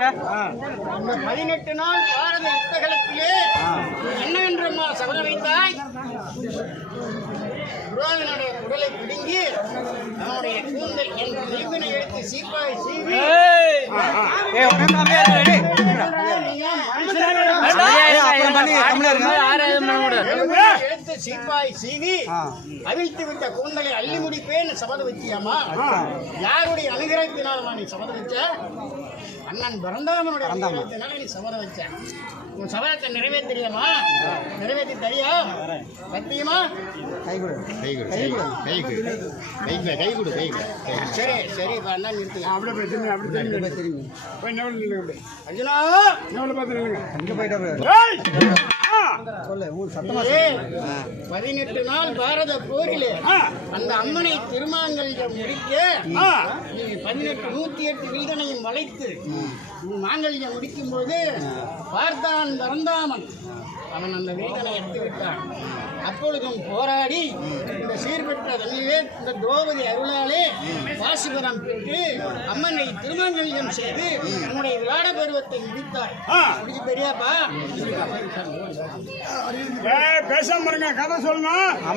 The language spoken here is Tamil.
இந்த 18 நாள் பாரத யுத்தகலத்திலே என்னவென்றம்மா சபதம் வைத்தாய்? துரோகனுடைய உடலை பிடுங்கி அவனுடைய கூந்தல் என் ஜீவனை எடுத்து சீப்பாய் சீவி எடுத்து சீப்பாய் சீவி அவிழ்த்து விட்ட கூந்தலை அள்ளி முடிப்பேன் சபதம் வச்சியாமா? யாருடைய அனுகிரகத்தினால் நீ சபதம் வச்ச? அண்ணன் பரந்தாமனுடைய அனுகிரகத்தினால நீ சபதம் வச்ச. உன் சபதத்தை நிறைவேற்றியமா? நிறைவேற்றி தரியா? சத்தியமா? சரி சரி அண்ணா நிறுத்து. அர்ஜுனா அங்க போயிட்டா 18 நாள் பாரத போரிலே அந்த அம்மனை திருமாங்கல்யம் முடிக்க நீ 108 வீதனையும் வளைத்து மாங்கல்யம் முடிக்கும் போது பார்த்தான் பரந்தாமன். அவன் அந்த வீதனை எடுத்து விட்டான். அப்பொழுதும் போராடி இந்த சீர்பெற்ற தன்னிலே இந்த திரௌபதி அருளாலே பாசுபரம் பெற்று அம்மனை திருமங்கல்யம் செய்து நம்முடைய விளையாட பருவத்தை முடித்தார். முடிச்சு பெரியாப்பா பேசாம கதை சொல்லணும்.